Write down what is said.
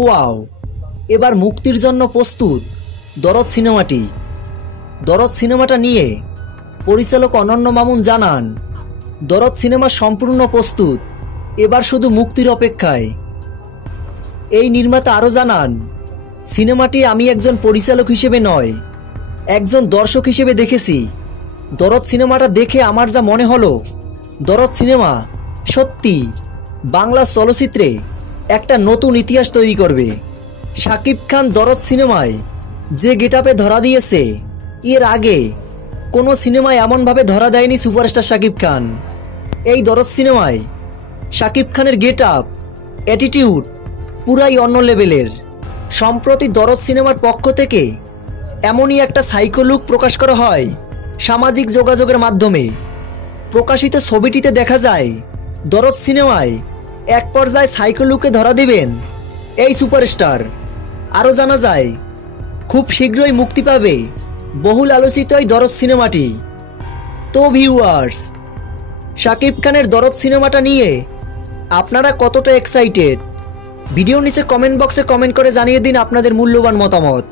Wow, এবার মুক্তির জন্য প্রস্তুত দরদ সিনেমাটি। দরদ সিনেমাটা নিয়ে পরিচালক অনন্য মামুন জানান, দরদ সিনেমা সম্পূর্ণ প্রস্তুত, এবার শুধু মুক্তির অপেক্ষায়। এই নির্মাতা আরও জানান, সিনেমাটি আমি একজন পরিচালক হিসেবে নয়, একজন দর্শক হিসেবে দেখেছি। দরদ সিনেমাটা দেখে আমার যা মনে হলো, দরদ সিনেমা সত্যি বাংলা চলচ্চিত্রে একটা নতুন ইতিহাস তৈরি করবে। শাকিব খান দরদ সিনেমায় যে গেটআপে ধরা দিয়েছে, এর আগে কোনো সিনেমায় এমনভাবে ধরা দেয়নি সুপারস্টার শাকিব খান। এই দরদ সিনেমায় শাকিব খানের গেটআপ, অ্যাটিটিউড পুরাই অন্য লেভেলের। সম্প্রতি দরদ সিনেমার পক্ষ থেকে এমনই একটা সাইকো লুক প্রকাশ করা হয় সামাজিক যোগাযোগের মাধ্যমে। প্রকাশিত ছবিটিতে দেখা যায়, দরদ সিনেমায় এক পর্যায়ে সাইকো লুকে ধরা দিবেন এই সুপারস্টার। আরও জানা যায়, খুব শীঘ্রই মুক্তি পাবে বহুল আলোচিত এই দরদ সিনেমাটি। তো ভিউয়ার্স, শাকিব খানের দরদ সিনেমাটা নিয়ে আপনারা কতটা এক্সাইটেড? ভিডিও নিচে কমেন্ট বক্সে কমেন্ট করে জানিয়ে দিন আপনাদের মূল্যবান মতামত।